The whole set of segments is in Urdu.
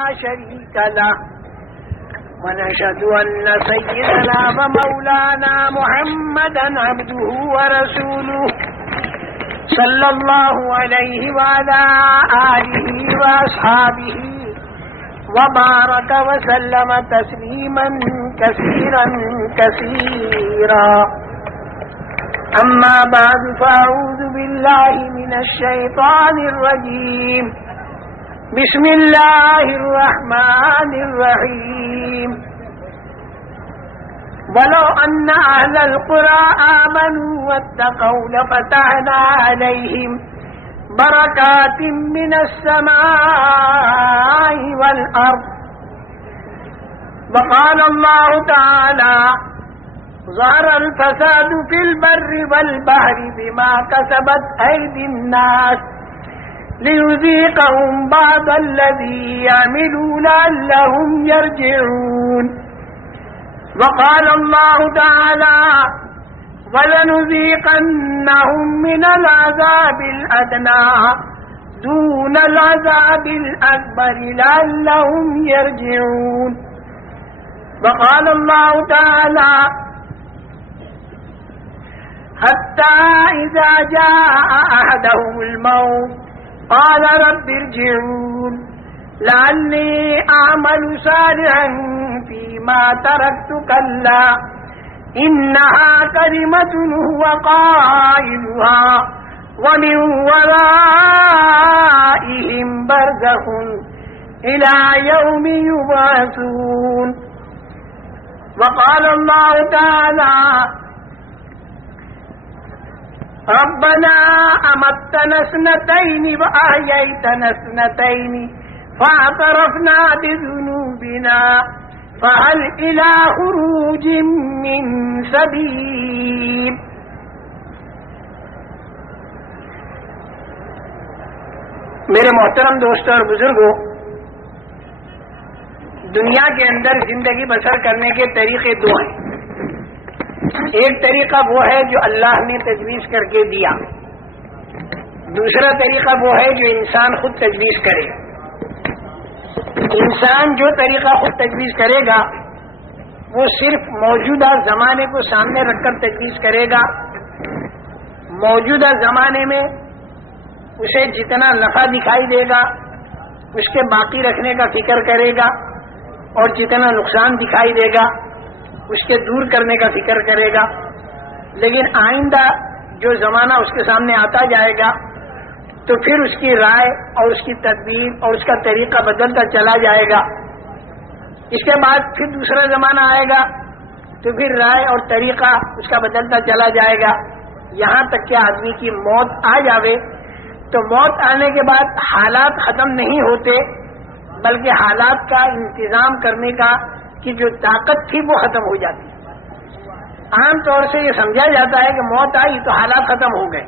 لا شريك له ونشهد أن سيدنا ومولانا محمدا عبده ورسوله صلى الله عليه وعلى آله وأصحابه وبارك وسلم تسليما كثيرا كثيرا. أما بعد فأعوذ بالله من الشيطان الرجيم. بسم الله الرحمن الرحيم. ولو أن أهل القرى آمنوا واتقوا لفتحنا عليهم بركات من السماء والأرض. وقال الله تعالى: ظهر الفساد في البر والبحر بما كسبت أيدي الناس ليذيقهم بعض الذي يعملوا لعلهم يرجعون. وقال الله تعالى: ولنذيقنهم من العذاب الأدنى دون العذاب الأكبر لعلهم يرجعون. وقال الله تعالى: حتى إذا جاء أحدهم الموت قال رب ارجعون لعلي أعمل صالحا فيما تركت كلا إنها كلمة هو قائلها ومن ورائهم برزخ إلى يوم يبعثون. وقال الله تعالى: ربنا أمتنا اثنتين وأحييتنا اثنتين فاعترفنا بذنوبنا فهل إلى خروج من سبيل. میرے محترم دوستوں اور بزرگوں، دنیا کے اندر زندگی بسر کرنے کے طریقے دو ہیں. ایک طریقہ وہ ہے جو اللہ نے تجویز کر کے دیا، دوسرا طریقہ وہ ہے جو انسان خود تجویز کرے. انسان جو طریقہ خود تجویز کرے گا وہ صرف موجودہ زمانے کو سامنے رکھ کر تجویز کرے گا. موجودہ زمانے میں اسے جتنا نفع دکھائی دے گا اس کے باقی رکھنے کا فکر کرے گا، اور جتنا نقصان دکھائی دے گا اس کے دور کرنے کا فکر کرے گا. لیکن آئندہ جو زمانہ اس کے سامنے آتا جائے گا تو پھر اس کی رائے اور اس کی تدبیر اور اس کا طریقہ بدلتا چلا جائے گا. اس کے بعد پھر دوسرا زمانہ آئے گا تو پھر رائے اور طریقہ اس کا بدلتا چلا جائے گا، یہاں تک کہ آدمی کی موت آ جاوے. تو موت آنے کے بعد حالات ختم نہیں ہوتے بلکہ حالات کا انتظام کرنے کا کی جو طاقت تھی وہ ختم ہو جاتی. عام طور سے یہ سمجھا جاتا ہے کہ موت آئی تو حالات ختم ہو گئے،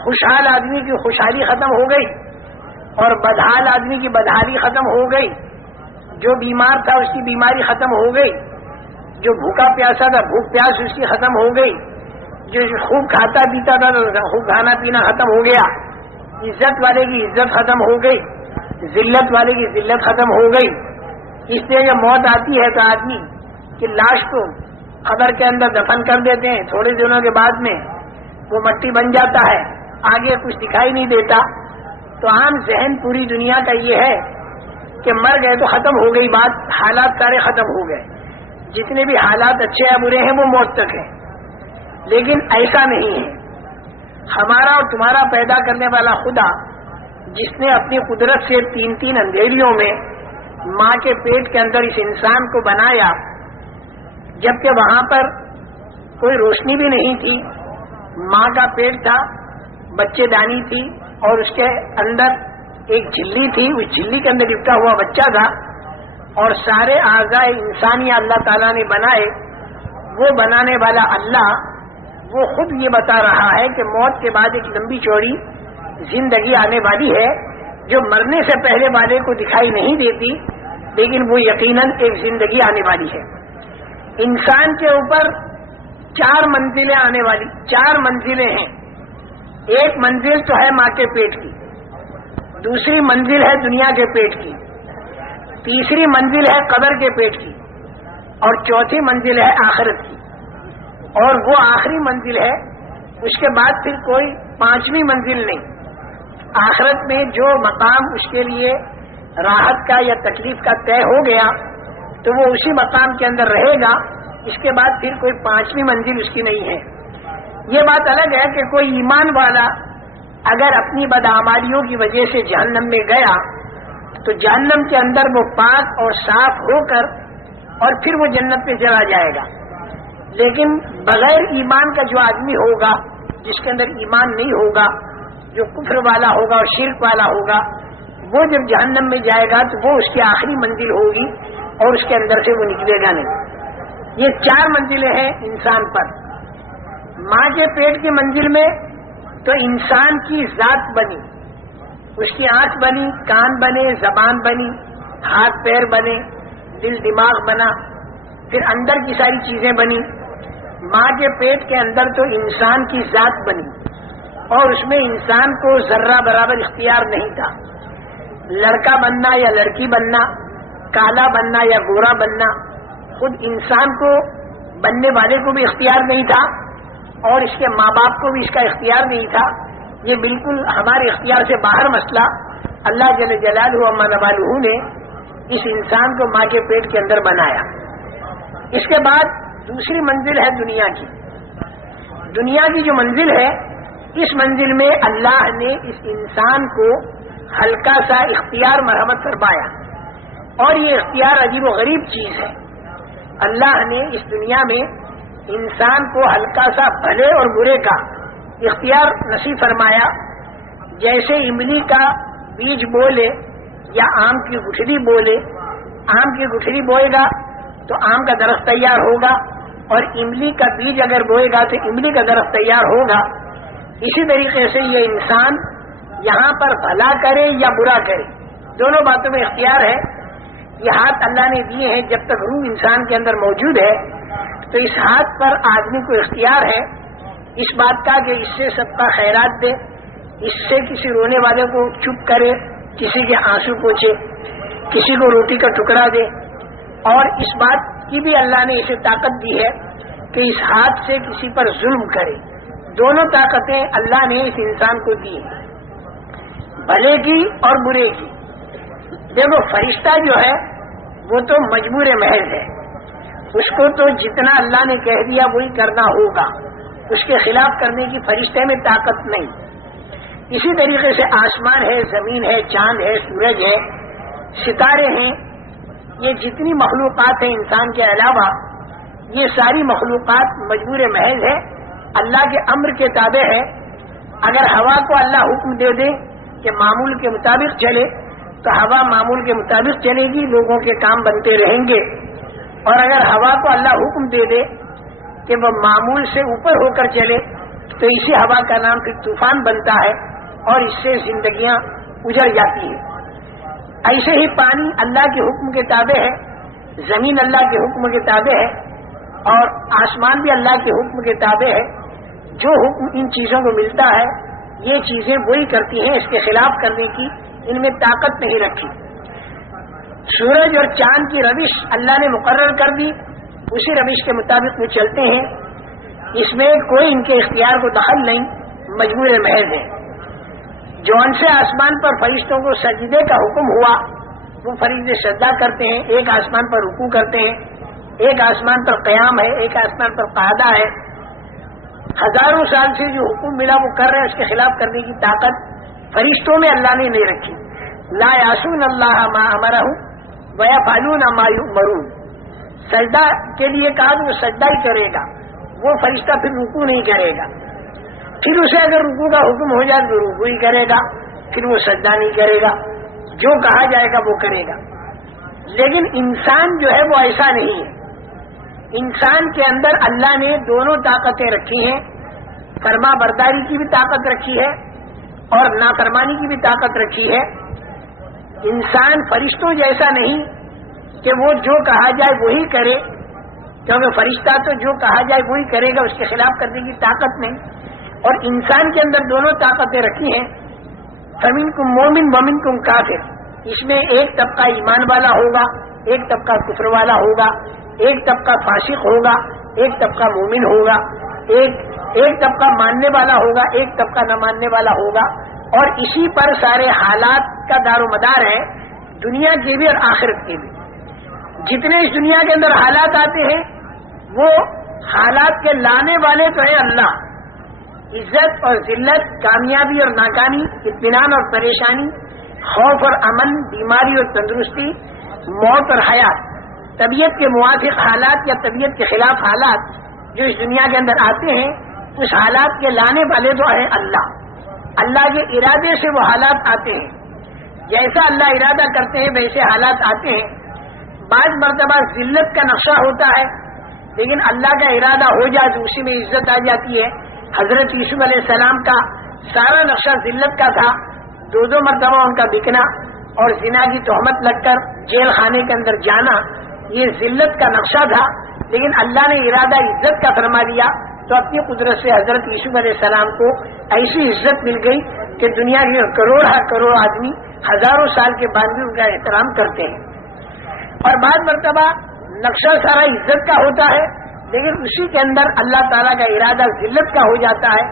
خوشحال آدمی کی خوشحالی ختم ہو گئی اور بدحال آدمی کی بدحالی ختم ہو گئی، جو بیمار تھا اس کی بیماری ختم ہو گئی، جو بھوکا پیاسا تھا بھوک پیاس اس کی ختم ہو گئی، جو خوب کھاتا پیتا تھا تو خوب کھانا پینا ختم ہو گیا، عزت والے کی عزت ختم ہو گئی، ذلت والے کی ذلت ختم ہو گئی. اس لیے جب موت آتی ہے تو آدمی کی لاش کو قبر کے اندر دفن کر دیتے ہیں، تھوڑے دنوں کے بعد میں وہ مٹی بن جاتا ہے، آگے کچھ دکھائی نہیں دیتا. تو عام ذہن پوری دنیا کا یہ ہے کہ مر گئے تو ختم ہو گئی بات، حالات سارے ختم ہو گئے. جتنے بھی حالات اچھے یا برے ہیں وہ موت تک ہیں. لیکن ایسا نہیں ہے. ہمارا اور تمہارا پیدا کرنے والا خدا جس نے اپنی قدرت سے تین تین اندھیریوں میں ماں کے پیٹ کے اندر اس انسان کو بنایا، جبکہ وہاں پر کوئی روشنی بھی نہیں تھی، ماں کا پیٹ تھا، بچے دانی تھی اور اس کے اندر ایک جھلی تھی، اس جھلی کے اندر لپٹا ہوا بچہ تھا، اور سارے اعضاء انسانی اللہ تعالیٰ نے بنائے. وہ بنانے والا اللہ وہ خود یہ بتا رہا ہے کہ موت کے بعد ایک لمبی چوڑی زندگی آنے والی ہے جو مرنے سے پہلے والے کو دکھائی نہیں دیتی، لیکن وہ یقیناً ایک زندگی آنے والی ہے. انسان کے اوپر 4 منزلیں آنے والی 4 منزلیں ہیں. ایک منزل تو ہے ماں کے پیٹ کی، دوسری منزل ہے دنیا کے پیٹ کی، تیسری منزل ہے قبر کے پیٹ کی، اور چوتھی منزل ہے آخرت کی، اور وہ آخری منزل ہے، اس کے بعد پھر کوئی پانچویں منزل نہیں۔ آخرت میں جو مقام اس کے لیے راحت کا یا تکلیف کا طے ہو گیا تو وہ اسی مقام کے اندر رہے گا، اس کے بعد پھر کوئی پانچویں منزل اس کی نہیں ہے۔ یہ بات الگ ہے کہ کوئی ایمان والا اگر اپنی بدعمالیوں کی وجہ سے جہنم میں گیا تو جہنم کے اندر وہ پاک اور صاف ہو کر اور پھر وہ جنت میں چلا جائے گا، لیکن بغیر ایمان کا جو آدمی ہوگا، جس کے اندر ایمان نہیں ہوگا، جو کفر والا ہوگا اور شرک والا ہوگا، وہ جب جہنم میں جائے گا تو وہ اس کی آخری منزل ہوگی اور اس کے اندر سے وہ نکلے گا نہیں۔ یہ 4 منزلیں ہیں انسان پر۔ ماں کے پیٹ کی منزل میں تو انسان کی ذات بنی، اس کی آنکھ بنی، کان بنے، زبان بنی، ہاتھ پیر بنے، دل دماغ بنا، پھر اندر کی ساری چیزیں بنی۔ ماں کے پیٹ کے اندر تو انسان کی ذات بنی اور اس میں انسان کو ذرہ برابر اختیار نہیں تھا، لڑکا بننا یا لڑکی بننا، کالا بننا یا گورا بننا، خود انسان کو بننے والے کو بھی اختیار نہیں تھا اور اس کے ماں باپ کو بھی اس کا اختیار نہیں تھا۔ یہ بالکل ہمارے اختیار سے باہر مسئلہ اللہ جل جلالہ و منوالہ نے اس انسان کو ماں کے پیٹ کے اندر بنایا۔ اس کے بعد دوسری منزل ہے دنیا کی۔ دنیا کی جو منزل ہے، اس منزل میں اللہ نے اس انسان کو ہلکا سا اختیار مرحمت فرمایا، اور یہ اختیار عجیب و غریب چیز ہے۔ اللہ نے اس دنیا میں انسان کو ہلکا سا بھلے اور برے کا اختیار نصیب فرمایا۔ جیسے املی کا بیج بولے یا آم کی گٹھلی بولے، آم کی گٹھلی بوئے گا تو آم کا درخت تیار ہوگا، اور املی کا بیج اگر بوئے گا تو املی کا درخت تیار ہوگا۔ اسی طریقے سے یہ انسان یہاں پر بھلا کرے یا برا کرے، دونوں باتوں میں اختیار ہے۔ یہ ہاتھ اللہ نے دیے ہیں، جب تک روح انسان کے اندر موجود ہے تو اس ہاتھ پر آدمی کو اختیار ہے اس بات کا کہ اس سے سب کا خیرات دے، اس سے کسی رونے والے کو چپ کرے، کسی کے آنسو پوچھے، کسی کو روٹی کا ٹکڑا دے، اور اس بات کی بھی اللہ نے اسے طاقت دی ہے کہ اس ہاتھ سے کسی پر ظلم کرے۔ دونوں طاقتیں اللہ نے اس انسان کو دی ہیں، بھلے کی اور برے کی۔ دیکھو فرشتہ جو ہے وہ تو مجبور محض ہے، اس کو تو جتنا اللہ نے کہہ دیا وہی کرنا ہوگا، اس کے خلاف کرنے کی فرشتے میں طاقت نہیں۔ اسی طریقے سے آسمان ہے، زمین ہے، چاند ہے، سورج ہے، ستارے ہیں، یہ جتنی مخلوقات ہیں انسان کے علاوہ، یہ ساری مخلوقات مجبور محض ہے، اللہ کے امر کے تابع ہے۔ اگر ہوا کو اللہ حکم دے دے کہ معمول کے مطابق چلے تو ہوا معمول کے مطابق چلے گی، لوگوں کے کام بنتے رہیں گے، اور اگر ہوا کو اللہ حکم دے دے کہ وہ معمول سے اوپر ہو کر چلے تو اسی ہوا کا نام پھر طوفان بنتا ہے اور اس سے زندگیاں اجڑ جاتی ہیں۔ ایسے ہی پانی اللہ کے حکم کے تابع ہے، زمین اللہ کے حکم کے تابع ہے، اور آسمان بھی اللہ کے حکم کے تابع ہے۔ جو حکم ان چیزوں کو ملتا ہے یہ چیزیں وہی کرتی ہیں، اس کے خلاف کرنے کی ان میں طاقت نہیں رکھی۔ سورج اور چاند کی روش اللہ نے مقرر کر دی، اسی روش کے مطابق وہ چلتے ہیں، اس میں کوئی ان کے اختیار کو دخل نہیں، مجبور محض ہے۔ جون سے آسمان پر فرشتوں کو سجدے کا حکم ہوا وہ فرشتے سجدہ کرتے ہیں، ایک آسمان پر رکوع کرتے ہیں، ایک آسمان پر قیام ہے، ایک آسمان پر قعدہ ہے۔ ہزاروں سال سے جو حکم ملا وہ کر رہے ہیں، اس کے خلاف کرنے کی طاقت فرشتوں میں اللہ نے نہیں رکھی۔ لا یعصون اللہ ما امرہم ویفعلون ما یؤمرون۔ سجدہ کے لیے کہا تو وہ سجدہ ہی کرے گا، وہ فرشتہ پھر رکوع نہیں کرے گا، پھر اسے اگر رکوع کا حکم ہو جائے تو رکوع ہی کرے گا، پھر وہ سجدہ نہیں کرے گا، جو کہا جائے گا وہ کرے گا۔ لیکن انسان جو ہے وہ ایسا نہیں ہے۔ انسان کے اندر اللہ نے دونوں طاقتیں رکھی ہیں، فرما برداری کی بھی طاقت رکھی ہے اور نافرمانی کی بھی طاقت رکھی ہے۔ انسان فرشتوں جیسا نہیں کہ وہ جو کہا جائے وہی کرے، کیونکہ فرشتہ تو جو کہا جائے وہی کرے گا، اس کے خلاف کرنے کی طاقت نہیں۔ اور انسان کے اندر دونوں طاقتیں رکھی ہیں، فمنکم مومن ومنکم کافر۔ اس میں ایک طبقہ ایمان والا ہوگا، ایک طبقہ کفر والا ہوگا، ایک طبقہ فاسق ہوگا، ایک طبقہ مومن ہوگا، ایک طبقہ ماننے والا ہوگا، ایک طبقہ نہ ماننے والا ہوگا، اور اسی پر سارے حالات کا دار و مدار ہے، دنیا کے بھی اور آخرت کے بھی۔ جتنے اس دنیا کے اندر حالات آتے ہیں وہ حالات کے لانے والے تو ہے اللہ۔ عزت اور ذلت، کامیابی اور ناکامی، اطمینان اور پریشانی، خوف اور امن، بیماری اور تندرستی، موت اور حیات، طبیعت کے موافق حالات یا طبیعت کے خلاف حالات جو اس دنیا کے اندر آتے ہیں، اس حالات کے لانے والے تو ہے اللہ۔ اللہ کے ارادے سے وہ حالات آتے ہیں، جیسا اللہ ارادہ کرتے ہیں ویسے حالات آتے ہیں۔ بعض مرتبہ ذلت کا نقشہ ہوتا ہے، لیکن اللہ کا ارادہ ہو جائے تو اسی میں عزت آ جاتی ہے۔ حضرت یوسف علیہ السلام کا سارا نقشہ ذلت کا تھا، دو مرتبہ ان کا بکنا اور زنا کی تہمت لگ کر جیل خانے کے اندر جانا، یہ ذلت کا نقشہ تھا، لیکن اللہ نے ارادہ عزت کا فرما دیا تو اپنی قدرت سے حضرت یوسف علیہ السلام کو ایسی عزت مل گئی کہ دنیا کے کروڑ آدمی ہزاروں سال کے بعد بھی ان کا احترام کرتے ہیں۔ اور بعض مرتبہ نقشہ سارا عزت کا ہوتا ہے، لیکن اسی کے اندر اللہ تعالیٰ کا ارادہ ذلت کا ہو جاتا ہے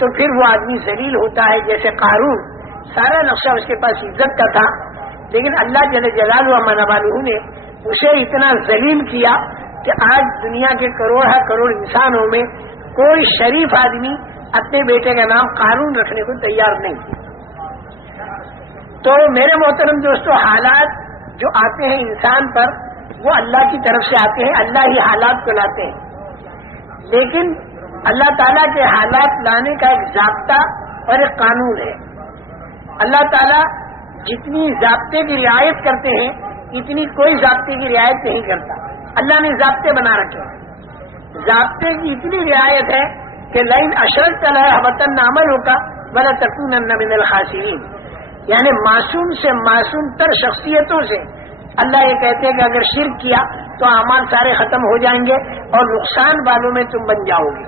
تو پھر وہ آدمی ذلیل ہوتا ہے۔ جیسے قارون، سارا نقشہ اس کے پاس عزت کا تھا، لیکن اللہ جل جلالہ و منوالہ نے اسے اتنا ذلیل کیا کہ آج دنیا کے کروڑ انسانوں میں کوئی شریف آدمی اپنے بیٹے کا نام قارون رکھنے کو تیار نہیں۔ تو میرے محترم دوستو، حالات جو آتے ہیں انسان پر وہ اللہ کی طرف سے آتے ہیں، اللہ ہی حالات کو لاتے ہیں، لیکن اللہ تعالیٰ کے حالات لانے کا ایک ضابطہ اور ایک قانون ہے۔ اللہ تعالیٰ جتنی ضابطے کی رعایت کرتے ہیں اتنی کوئی ضابطے کی رعایت نہیں کرتا۔ اللہ نے ضابطے بنا رکھے ہیں، ضابطے کی اتنی رعایت ہے کہ لئن اشرکت ليحبطن عملك ولتكونن من الخاسرین، یعنی معصوم سے معصوم تر شخصیتوں سے اللہ یہ کہتے ہیں کہ اگر شرک کیا تو اعمال سارے ختم ہو جائیں گے اور نقصان والوں میں تم بن جاؤ گے۔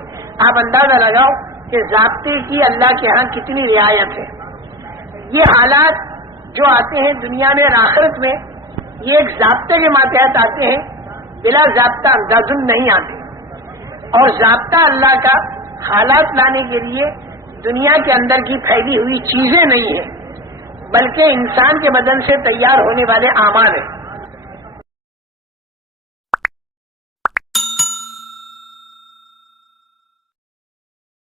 آپ اندازہ لگاؤ کہ ضابطے کی اللہ کے ہاں کتنی رعایت ہے۔ یہ حالات جو آتے ہیں دنیا میں اور آخرت میں، یہ ایک ضابطے کے ماتحت آتے ہیں، بلا ضابطہ اندازن نہیں آتے۔ اور ضابطہ اللہ کا حالات لانے کے لیے دنیا کے اندر کی پھیلی ہوئی چیزیں نہیں ہیں، بلکہ انسان کے بدن سے تیار ہونے والے اعمال ہیں۔